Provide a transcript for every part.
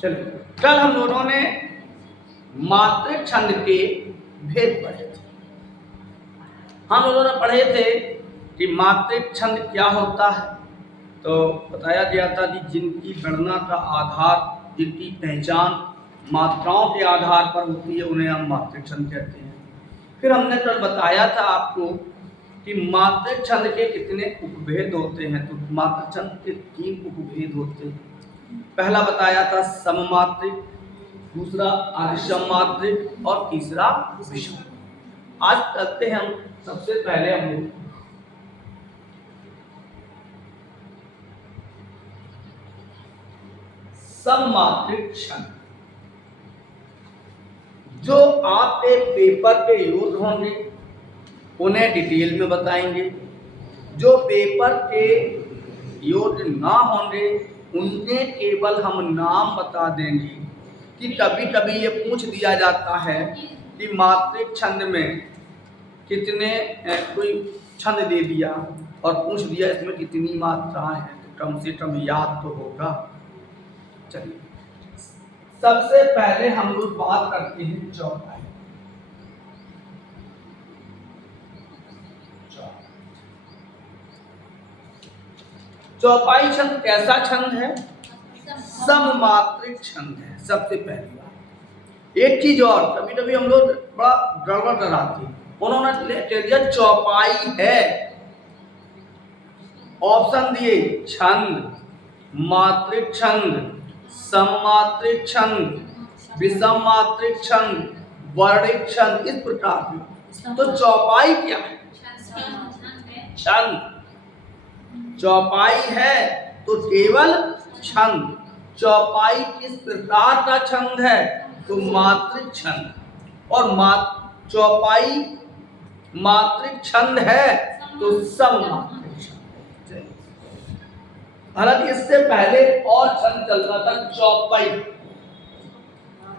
चलिए, कल हम दोनों ने मात्रिक छंद के भेद पढ़े थे। हम लोगों ने पढ़े थे कि मात्रिक छंद क्या होता है। तो बताया गया था कि जिनकी गणना का आधार, जिनकी पहचान मात्राओं के आधार पर होती है, उन्हें हम मात्रिक छंद कहते हैं। फिर हमने कल बताया था आपको कि मात्रिक छंद के कितने उपभेद होते हैं। तो मात्रिक छंद के 3 उपभेद होते हैं। पहला बताया था सममात्रिक, दूसरा आदिसमात्रिक और तीसरा विषम। आज करते हैं हम सबसे पहले हम लोग सममात्रिक छंद। जो आपके पेपर पे यूज होंगे उन्हें डिटेल में बताएंगे, जो पेपर के यूज ना होंगे उन्हें केवल हम नाम बता देंगे। कि कभी कभी ये पूछ दिया जाता है कि मात्रिक छंद में कितने कोई छंद दे दिया और पूछ दिया इसमें कितनी मात्राएं हैं, तो कम से कम याद तो होगा। चलिए, सबसे पहले हम लोग बात करते हैं चौपाई। चौपाई छंद कैसा छंद है? सममात्रिक छंद है। सबसे पहली बात, एक चीज और, कभी कभी हम लोग बड़ा गड़बड़ कराते हैं। उन्होंने कह दिया चौपाई है, ऑप्शन दिए छंद, मात्रिक छंद, सममात्रिक छंद, विषम मात्रिक छंद, वर्णिक छंद, इस प्रकार के। तो चौपाई क्या है? छंद। चौपाई है तो केवल छंद। चौपाई किस प्रकार का छंद है? तो मात्रिक छंद। और चौपाई मात्रिक छंद है तो सममात्रिक छंद। हालांकि इससे पहले और छंद चलता था चौपाई।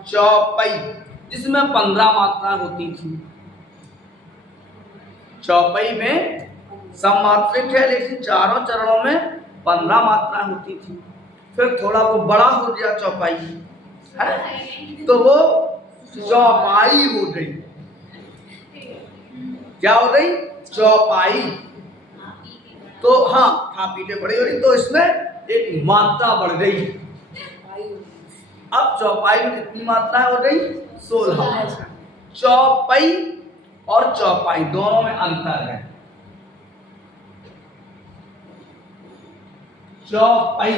चौपाई जिसमें 15 मात्राएं होती थी। चौपाई में सममात्रिक है लेकिन चारों चरणों में 15 मात्राएं होती थी। फिर थोड़ा वो बड़ा हो गया चौपाई है, तो वो चौपाई हो गई। क्या हो गई? चौपाई। तो हाँ, पीटे बड़ी हो रही, तो इसमें एक मात्रा बढ़ गई। अब चौपाई में कितनी मात्राएं हो गई? 16। चौपाई और चौपाई दोनों में अंतर है। चौपाई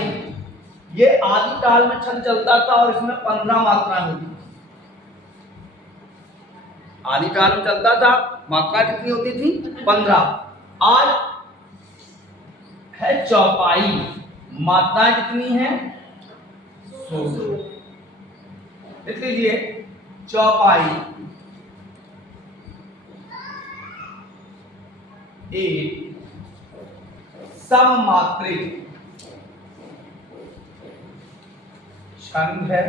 ये आदि काल में छंद चलता था और इसमें 15 मात्राएं होती थी। आदि काल में चलता था, मात्रा कितनी होती थी? 15। आज है चौपाई, मात्राएं कितनी हैं? 16। लिख लीजिए, चौपाई एक सममात्रिक छंद है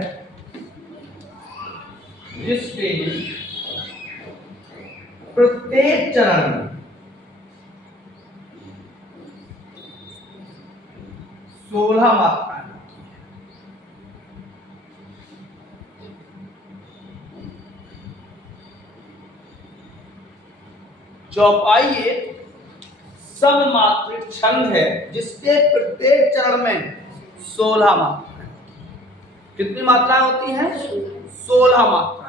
जिसके प्रत्येक चरण में 16 मात्राएं होती हैं। चौपाई एक सममात्रिक छंद है जिसके प्रत्येक चरण में 16 मात्राएं। कितनी मात्राएं होती हैं? 16 मात्राएं।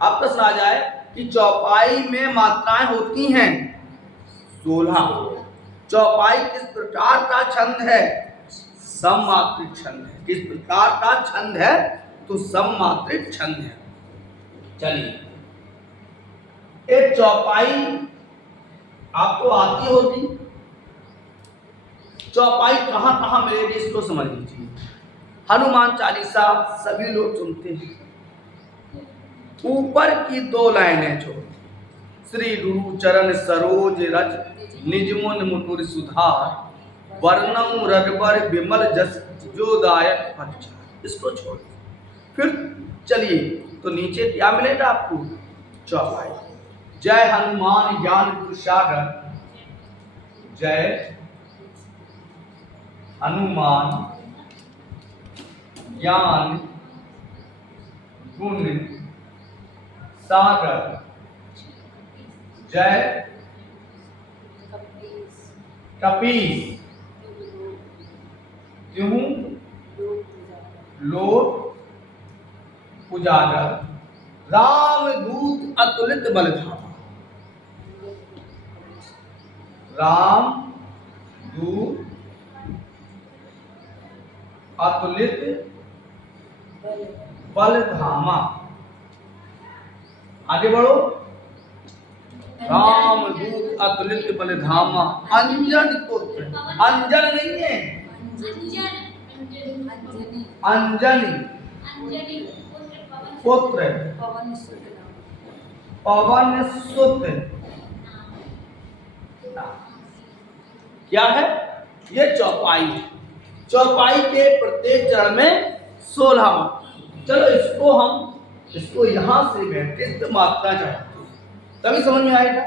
अब प्रश्न आ जाए कि चौपाई में मात्राएं होती हैं 16। चौपाई किस प्रकार का छंद है? सममात्रिक छंद है। किस प्रकार का छंद है? तो सममात्रिक छंद है। चलिए, एक चौपाई आपको आती होगी। चौपाई कहां कहां मिलेगी इसको समझ लीजिए। हनुमान चालीसा सभी लोग सुनते हैं। ऊपर की 2 लाइनें छोड़, श्री गुरु चरण सरोज रज निजमुन मुकुर सुधार वर्णम रघुबर विमल जस जोदायक फलचार, इसको छोड़। फिर चलिए, तो नीचे क्या मिलेगा आपको? चौपाई। जय हनुमान ज्ञान गुण सागर, जय हनुमान ज्ञान गुण सागर जय कपीस त्यों लोक उजागर रामदूत अतुलित बल धामा। राम दूत अतुलित बल धामा। आगे बढ़ो। राम दूत अतुलित बल धामा अंजन पुत्र। अंजन नहीं है, अंजनी पुत्र पवन सुत। क्या है ये? चौपाई। चौपाई के प्रत्येक चरण में 16 मात्रा। चलो इसको यहां से बैठे मात्रा चढ़ाते तभी समझ में आएगा।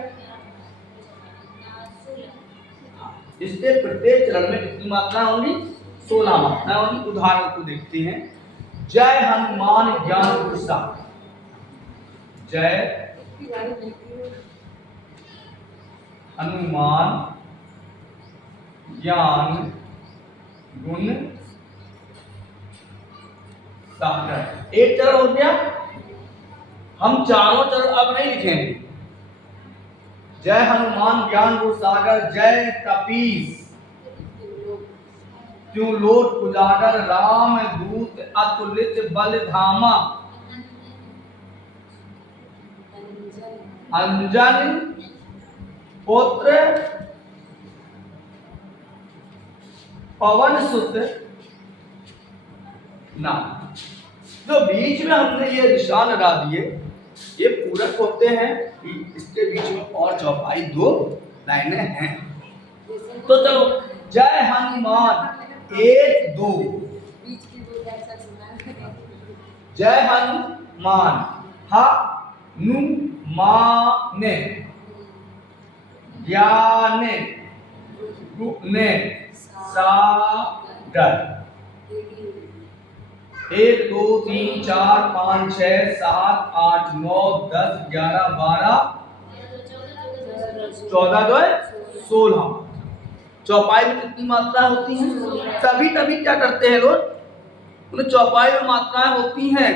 इसके प्रत्येक चरण में कितनी मात्रा होंगी? 16 मात्रा होंगी। उदाहरण को देखते हैं। जय हनुमान ज्ञान गुण सागर। जय हनुमान ज्ञान गुण सागर। एक चरण हो गया। हम चारों चरण अब नहीं लिखेंगे। जय हनुमान ज्ञान गुण सागर जय कपीस त्यों लोट उजागर राम दूत अतुलित बल धामा। अंजन पुत्र पवन सुत नाम। जो बीच में हमने ये निशान लगा दिए ये पूरक होते हैं। इसके बीच में और चौपाई 2 लाइनें हैं। तो चलो जय हनुमान 1 2। जय हनुमान हा नु माने ज्ञाने गुणे सागर। 1 2 3 4 5 6 7 8 9 10 11 12 14 2 16। चौपाई में कितनी मात्राएं होती हैं? तभी क्या करते हैं लोग, उन्हें चौपाई में मात्राएं होती हैं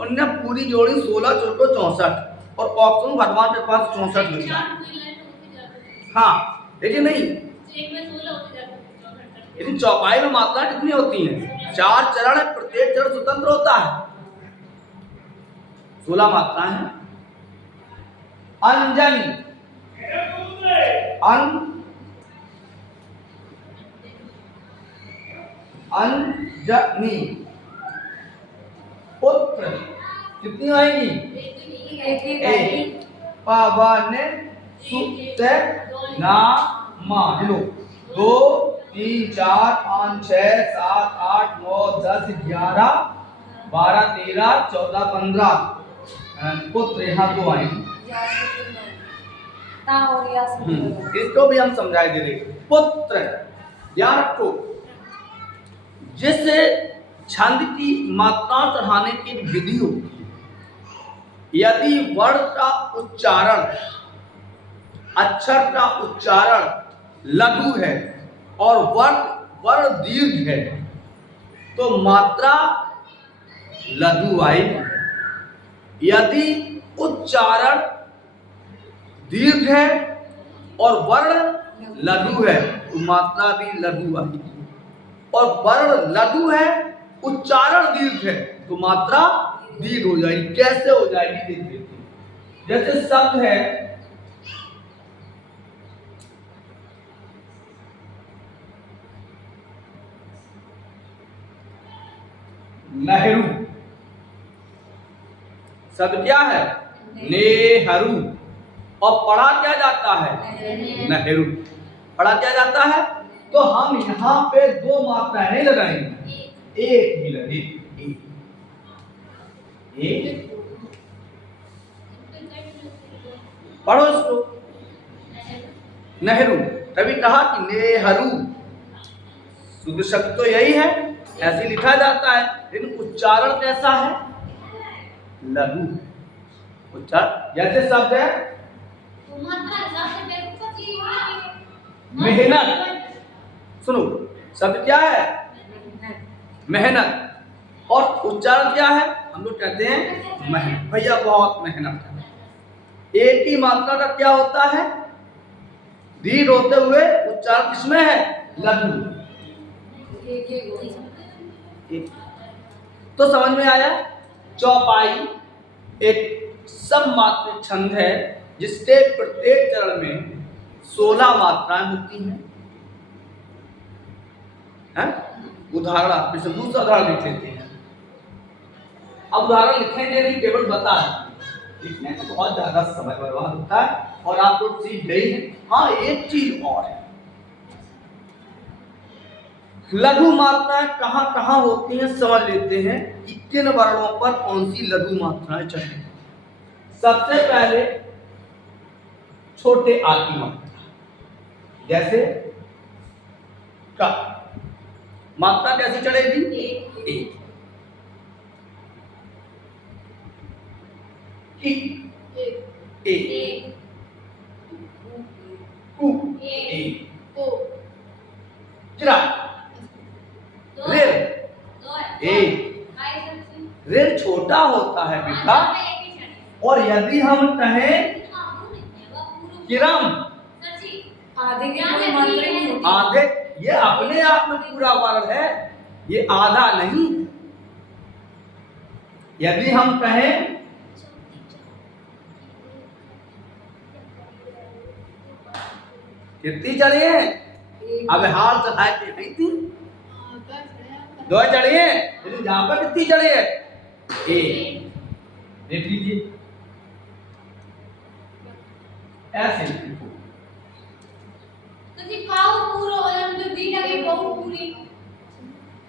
उन्हें पूरी जोड़ी 16 चौको 64 और ऑप्शन भगवान के पास 64 मिलता है। हाँ लेकिन नहीं, लेकिन चौपाई में मात्रा कितनी होती है? 4 चरण है, प्रत्येक चरण स्वतंत्र होता है। 16 मात्राएं हैं। अंजनी अंजनी पुत्र कितनी आएगी? एक। पवन सुत नामा। 2 3 4 5 6 7 8 9 10 11 12 13 14 15 पुत्र यहाँ 2 आएंगे। इसको भी हम समझाए दे रहे। पुत्र याद रखो, जिस छंद की मात्रा चढ़ाने की विधि होती है, यदि वर्ण का उच्चारण अक्षर का उच्चारण लघु है और वर्ण दीर्घ है तो मात्रा लघु आएगी। यदि उच्चारण दीर्घ है और वर्ण लघु है तो मात्रा भी लघु आएगी। और वर्ण लघु है उच्चारण दीर्घ है तो मात्रा दीर्घ हो जाएगी। कैसे हो जाएगी देख लेते हैं। जैसे शब्द है नेहरू। शब्द क्या है? नेहरू। और पढ़ा क्या जाता है? नेहरू। पढ़ा क्या जाता है? तो हम यहाँ पे 2 मात्राएं नहीं लगाएंगे, एक ही लगेगी। एक पढ़ो इसको। नेहरू। तभी कहा कि नेहरू। शुद्ध शब्द तो यही है, ऐसे लिखा जाता है, लेकिन उच्चारण कैसा है? लघु उच्चारण। जैसे शब्द है मेहनत, सुनो शब्द क्या है? मेहनत, और उच्चारण क्या है? हम लोग कहते हैं मेहनत, भैया बहुत मेहनत है। एक ही मात्रा का क्या होता है? दीर्घ होते हुए उच्चारण किसमें है? लघु। तो समझ में आया? चौपाई एक सममात्रिक छंद है जिसके प्रत्येक चरण में 16 मात्राएं होती हैं। उदाहरण आप दूसरा उदाहरण लिख लेते हैं। अब उदाहरण लिखेंगे नहीं, केवल बता लिखने में बहुत ज्यादा समय बर्बाद होता है और आप लोग सीख गए हैं। हाँ, एक चीज और है, लघु मात्राएं कहां कहां होती हैं समझ लेते हैं कि किन वर्णों पर कौन सी लघु मात्राएं चलेंगी। सबसे पहले छोटे आ की मात्रा, जैसे का मात्रा कैसी चढ़ेगी? एक। की एक, कु एक, चिरा रेल एक। रेल छोटा होता है बेटा, और यदि हम कहें किरम, आधे, ये अपने आप में पूरा वर्ण है, ये आधा नहीं। यदि हम कहें कितनी चढ़ी है? अब हाल चढ़ाए के नहीं थी, दो चढ़ी है, लेकिन जहां पर कितनी चढ़ी है? एक। देख लीजिए ऐसे।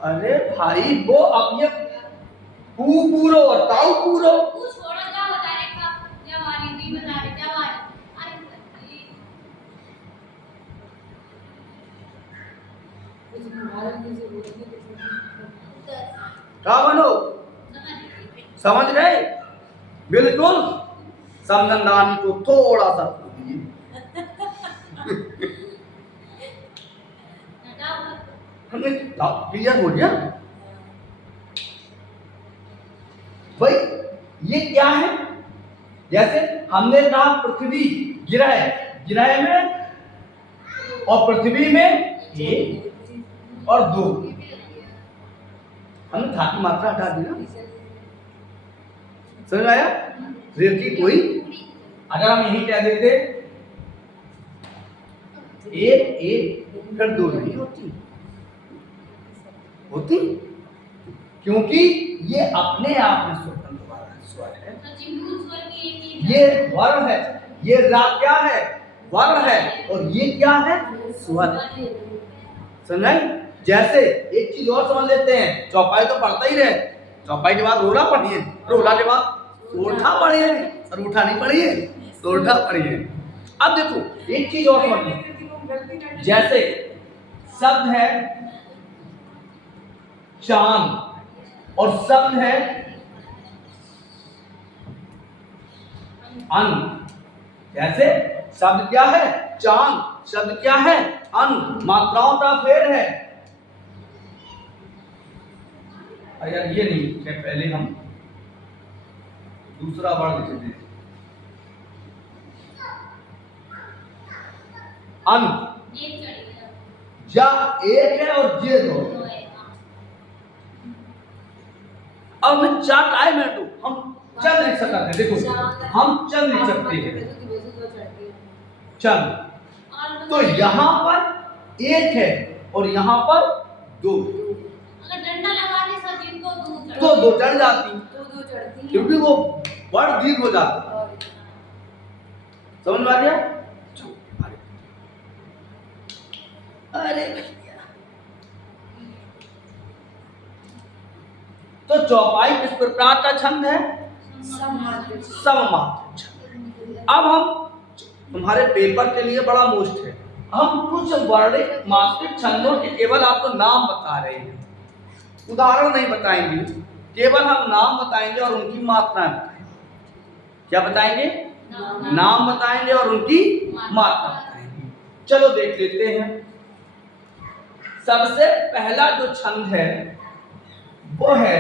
अरे भाई वो अब ये पू पूरो और ताऊ पूरो, क्या बनो समझ रहे? बिल्कुल समझदारी को थोड़ा सा हमें क्लियर हो गया भाई? ये क्या है? जैसे हमने कहा पृथ्वी गिरह, गिरह में और पृथ्वी में एक और दो, हमने था की मात्रा हटा दी ना। समझ आया? रेल की कोई, अगर हम यही कह देते एक एक फिर दो नहीं होती, होती क्योंकि ये अपने आप में स्वतंत्र स्वर है। ये वर्ण है, ये रा क्या है? वर्ण है, और ये क्या है? स्वर। समझ? जैसे एक चीज और समझ लेते हैं, चौपाई तो पढ़ता ही रहे, चौपाई के बाद रोला पढ़िए, रोला के बाद सोरठा पढ़िए, रूठा नहीं पढ़िए, सोरठा पढ़िए। अब देखो एक चीज और समझ लो, जैसे शब्द है चांद और शब्द है अन्न। जैसे शब्द क्या है? चांद, शब्द क्या है? अन्न, मात्राओं का फेर है। यार ये नहीं, पहले हम दूसरा वर्ड लिख देते, अन्न जा एक है और जे दो। अब मैं चा काय में तो हम चंद लिख सकते हैं। देखो हम चंद लिख सकते हैं, चंद। तो यहाँ पर एक है और यहाँ पर दो, अगर डंडा लगा के सचिन को तो दो चढ़ जाती, क्योंकि वो वर्ड दीर्घ हो जाता। समझ में आ गया? अरे भैया, तो चौपाई किस प्रकार का छंद है? सममात्रिक छंद। अब हम तुम्हारे पेपर के लिए बड़ा मुश्किल है, हम कुछ वर्णिक मात्रिक छंदों के केवल आपको नाम बता रहे हैं। उदाहरण नहीं बताएंगे, केवल हम नाम बताएंगे और उनकी मात्राएं बताएंगे। क्या बताएंगे? नाम बताएंगे और उनकी मात्रा बताएंगे। चलो देख लेते हैं। सबसे पहला जो छंद है वो है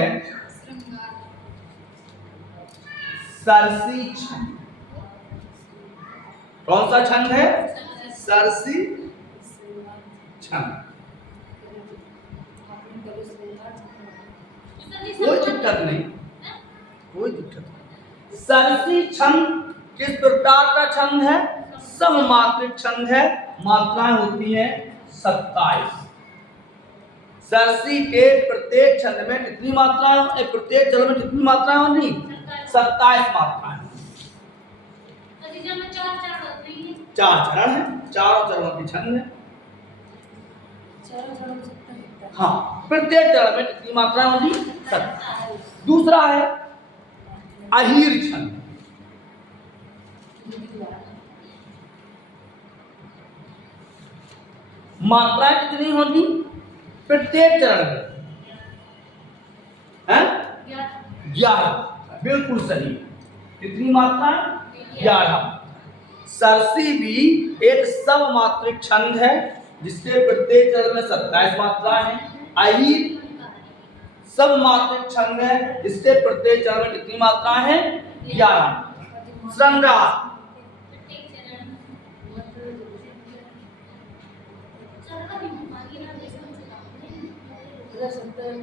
सरसी छंद। कौन सा छंद है? सरसी छंद। कोई दिक्कत नहीं, कोई दिक्कत नहीं। सरसी छंद किस प्रकार का छंद है? सममात्रिक छंद है। मात्राएं होती हैं 27। सरसी के प्रत्येक छंद में कितनी मात्राएं, प्रत्येक चरण में कितनी मात्राएं होंगी? 27 मात्राएं। चार चरण है, चारों चरणों की छंद है। हाँ, प्रत्येक चरण में कितनी मात्राएं होंगी? 27। दूसरा है अहीर छंद। मात्राएं कितनी होंगी प्रत्येक चरण में? 11। बिल्कुल सही। कितनी मात्राएं? 11। सरसी भी एक सममात्रिक छंद है जिसके प्रत्येक चरण में 27 मात्राएं हैं। अहीर सममात्रिक छंद है जिसके प्रत्येक चरण में कितनी मात्राएं हैं? 11। श्रृंगार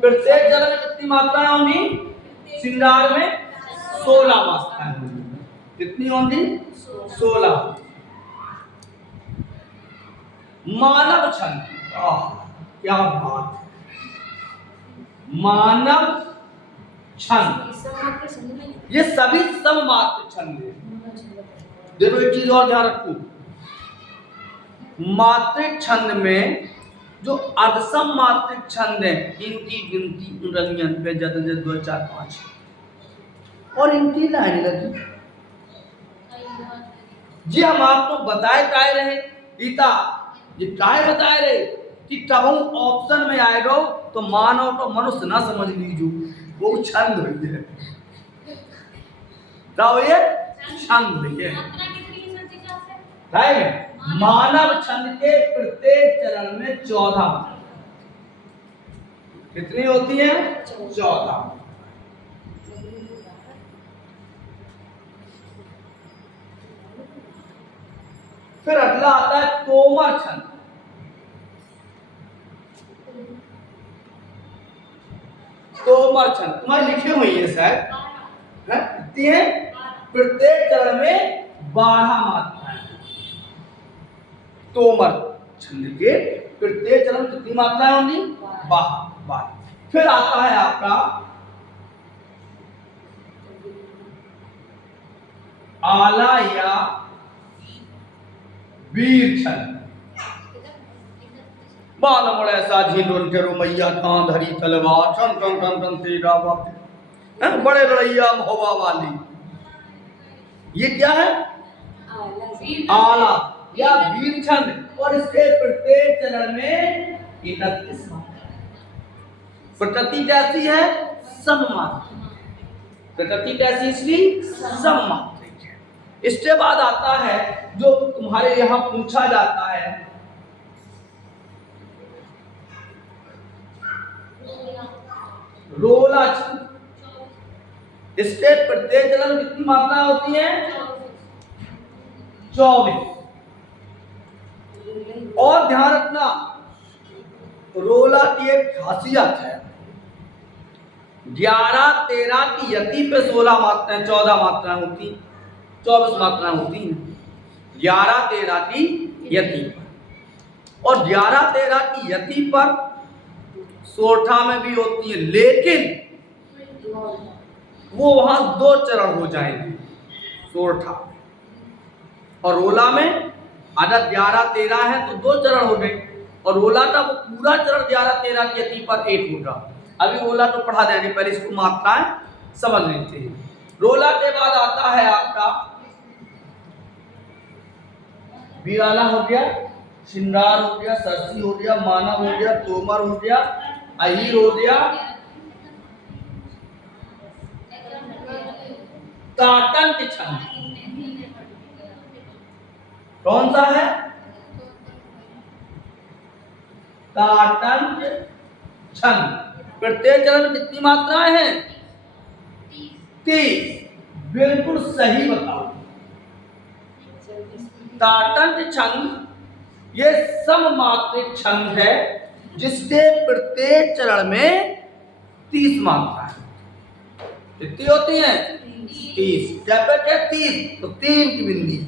प्रत्येक चरण में कितनी मात्राएं होंगी? श्रृंगार में 16 मात्राएं होंगी। कितनी होंगी? 16। मानव छंद, क्या बात है! मानव छंद ये सभी सममात्रिक छंद है। देखो एक चीज और ध्यान रखो, मात्रिक छंद में जो अर्धसम मात्रिक छंद है इनकी गिनती रंगन पे ज्यादा 2 4 5 और इनकी लाइन लगी। जी हम आपको बताए काय रहे गीता, ये काय बताए रहे कि तब ऑप्शन में आए रहो तो मानव तो मनुष्य ना समझ लीजो, वो छंद हुई है। तो ये छंद हुई है। मानव छंद के प्रत्येक चरण में 14 कितनी होती है? 14। फिर अगला आता है तोमर छंद। तोमर छंद तुम्हारे लिखे हुए हैं शायद, कितनी है? प्रत्येक चरण में 12 मात्राएं। तोमर छंद के प्रत्येक चरण में कितनी मात्राएं होंगी? 12। फिर आता है आपका आला या वीर छंद। बाल मोड़ ऐसा झीलोन करो मैया कान धरी तलवार ठन ठन ठन ठन तेरा बाप, बड़े लड़ैया महोबा वाली। ये क्या है? आला या वीर छंद। और इसके प्रत्येक चरण में 31 मात्राएं। प्रकृति कैसी है? सममात्रिक। प्रकृति कैसी? इसकी सममात्रिक है। इसके बाद आता है जो तुम्हारे यहां पूछा जाता है, रोला छंद। इसके प्रत्येक चरण में कितनी मात्रा होती है? 24। और ध्यान रखना, रोला की एक खासियत है, 11 13 की यति पे 16 मात्राएं 14 मात्राएं होती, 24 मात्राएं होती हैं 11 13 की यति पर। और 11 13 की यति पर सोरठा में भी होती है, लेकिन वो वहां 2 चरण हो जाएंगे सोरठा और रोला में। अगर 11 13 है तो 2 चरण हो गए, और रोला का वो पूरा चरण 11 13 की यति पर 1 होगा। अभी रोला तो पढ़ा देंगे, पहले इसको मात्राएं समझ लेते हैं। रोला के बाद आता है आपका वीराला हो गया, श्रृंगार हो गया, सरसी हो गया, मानव हो गया, तोमर हो गया, अहीर हो गया, ताटंक छंद कौन सा है? ताटंक छंद। प्रत्येक चरण में कितनी मात्राएं हैं? 30। बिल्कुल सही बताओ। ताटंक छंद ये सममात्रिक छंद है जिसके प्रत्येक चरण में 30 मात्राएं कितनी होती हैं? 30। टैपेट है 30 तो 3 की बिंदी 3।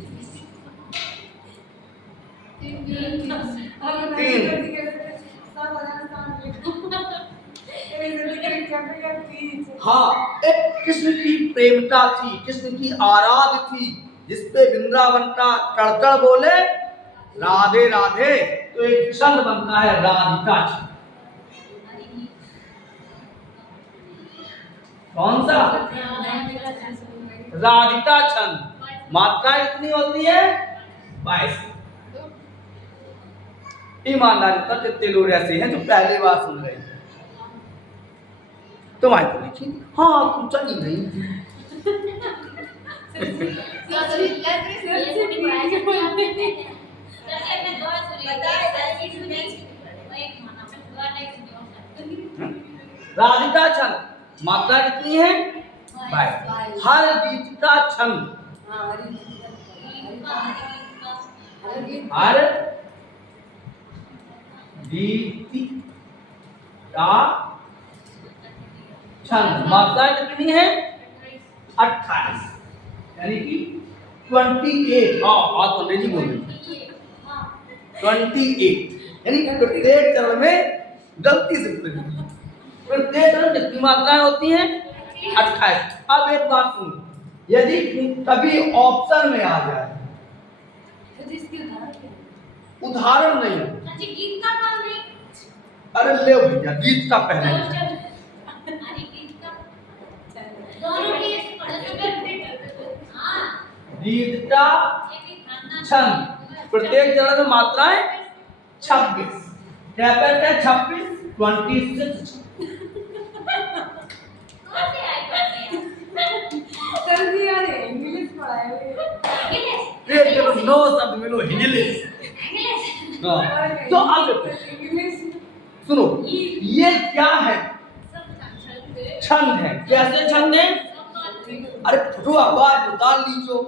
हाँ, एक कृष्ण की प्रेमिका थी, कृष्ण की आराध्य थी, जिसपे वृंदावन का टड़कड़ बोले राधे राधे, तो एक छंद बनता है राधिका छंद। कौन सा? राधिका छंद। मात्राएं कितनी होती है? 22। ईमानदारी पर कितने लोग ऐसे हैं जो पहली बार सुन रहे हैं? तुम आए तो लिखी हाँ तुम चली नहीं। राधिका छंद मात्रा कितनी है? 22। हर गीत का छंद हर गीत का छंद मात्रा कितनी है? 28 यानी कि 28। हाँ तो अंग्रेजी बोल 28 यानी प्रत्येक चरण में गलती से प्रत्येक चरण कितनी मात्राएं होती हैं? 28। अब एक बात सुनो, यदि कभी ऑप्शन में आ जाए उदाहरण नहीं गीत का नाम नहीं। अरे ले भैया गीत का पहले गीत का छंद प्रत्येक चरण में मात्राएं 26। क्या कहते हैं? 26 26 नो शब्द मिलो इंग्लिश। तो अब सुनो ये क्या है? छंद है। कैसे छंद है? अरे फटुआ बात बता लीजो।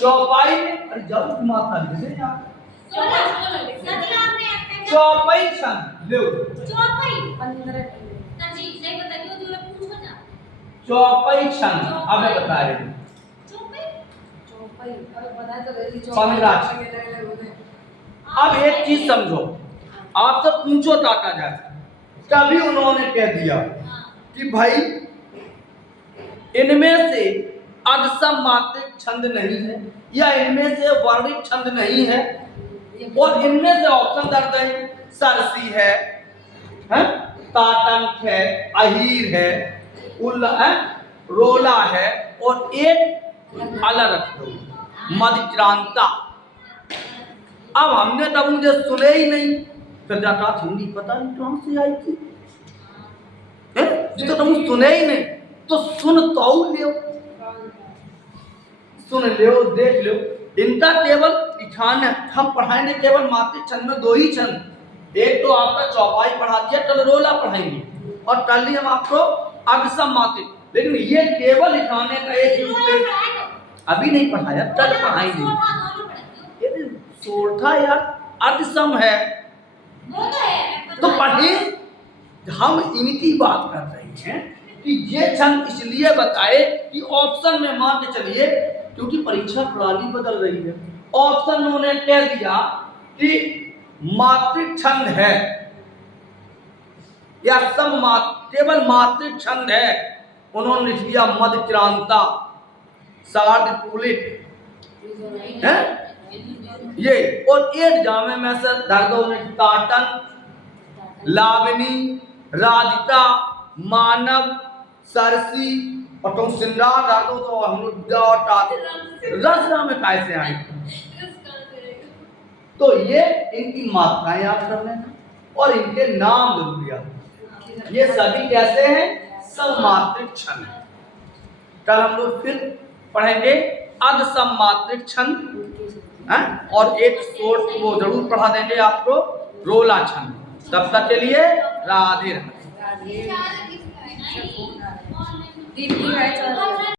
चौपाई में अरे जब माता लिखे चौपाई छंद लो। चौपाई छंद अब मैं बता रही हूँ। अब एक चीज समझो, आपसे पूछो टाटा जैसे, तभी उन्होंने कह दिया कि भाई इनमें से अर्धसम मात्रिक छंद नहीं है या इनमें से वर्णित छंद नहीं है, और इनमें से ऑप्शन दर्ज है सरसी है, ताटंक है, अहीर है, रोला है, और एक अलग रख दो मध्यक्रांता। अब हमने तब मुझे सुने ही नहीं, फिर जाता हिंदी पता नहीं कहां से आई थी, जिसको तुम सुने ही नहीं तो सुन तो लियो, सुन लियो, देख लो। इनका केवल 98 हम पढ़ाएंगे केवल मात्रिक छंद में 2 ही छंद, एक तो आपका चौपाई पढ़ा दिया, कल रोला पढ़ाएंगे, और टल्ली हम आपको अर्धसम मात्रिक, लेकिन ये केवल 98 का एक ही उत्तर अभी नहीं पढ़ाया, कल पढ़ाएंगे। ये सोठा यार अर्धसम है तो पढ़े। हम इनकी बात कर रहे हैं कि ये छंद इसलिए बताए कि ऑप्शन में मान के चलिए, क्योंकि परीक्षा प्रणाली बदल रही है, ऑप्शन में उन्होंने कह दिया कि मात्रिक छंद है या केवल मात्रिक छंद है, उन्होंने लिख दिया मध्यक्रांता, सार्धकुलिक है ये, और एक जामे में से दर्दों में ताटन, लावनी, राधिका, मानव, सरसी, और तुम सिंगार दर्दों तो हम लोग रसना में कैसे आए। तो ये इनकी मात्राएं याद कर लेना। और इनके नाम जरूर याद रखें। ये सभी कैसे हैं? सममात्रिक छंद। कल हम लोग फिर पढ़ेंगे अर्ध सममात्रिक छंद, और एक शॉर्ट वो जरूर पढ़ा देंगे आपको, रोला छंद। तब तक के लिए राधे राधे। दीदी है